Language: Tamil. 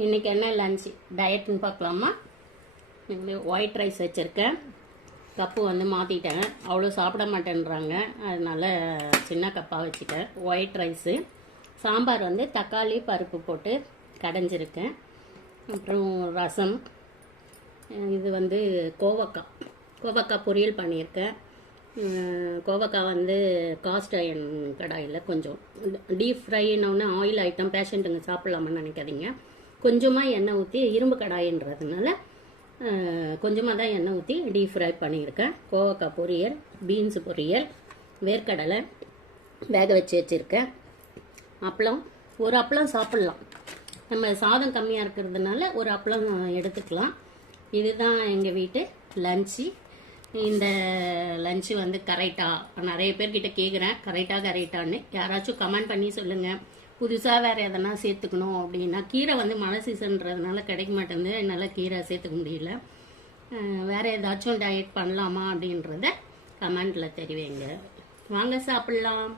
இன்றைக்கி என்ன லன்ச் டயட்னு பார்க்கலாமா? ஒயிட் ரைஸ் வச்சுருக்கேன். கப்பு வந்து மாற்றிட்டேன், அவ்வளோ சாப்பிட மாட்டேன்றாங்க, அதனால் சின்ன கப்பாக வச்சுட்டேன். White rice. சாம்பார் வந்து தக்காளி பருப்பு போட்டு கடைஞ்சிருக்கேன். அப்புறம் ரசம். இது வந்து கோவக்காய் பொரியல் பண்ணியிருக்கேன். கோவக்காய் வந்து காஸ்ட் அயன் கடாயில் கொஞ்சம் டீப் ஃப்ரைன்னு ஆயில் ஐட்டம் பேஷண்ட்டுங்க சாப்பிட்லாமான்னு நினைக்காதீங்க. கொஞ்சமாக எண்ணெய் ஊற்றி, இரும்பு கடாயின்றதுனால கொஞ்சமாக தான் எண்ணெய் ஊற்றி டீப் ஃப்ரை பண்ணியிருக்கேன். கோவக்காய் பொரியல், பீன்ஸு பொரியல், வேர்க்கடலை வேக வச்சு வச்சுருக்கேன். ஒரு அப்பளம் சாப்பிட்லாம். நம்ம சாதம் கம்மியாக இருக்கிறதுனால ஒரு அப்பளம் எடுத்துக்கலாம். இதுதான் எங்கள் வீட்டு லன்ச்சு. இந்த லன்ச்சு வந்து கரெக்டாக நிறைய பேர்கிட்ட கேட்குறேன், கரெக்டான்னு யாராச்சும் கமெண்ட் பண்ணி சொல்லுங்கள். புதுசாக வேறு எதனா சேர்த்துக்கணும் அப்படின்னா, கீரை வந்து மழை சீசன்றதுனால கிடைக்க மாட்டேங்குது, என்னால் கீரை சேர்த்துக்க முடியல. வேறு ஏதாச்சும் டயட் பண்ணலாமா அப்படின்றத கமெண்டில் தெரிவிங்க. வாங்க சாப்பிட்லாம்.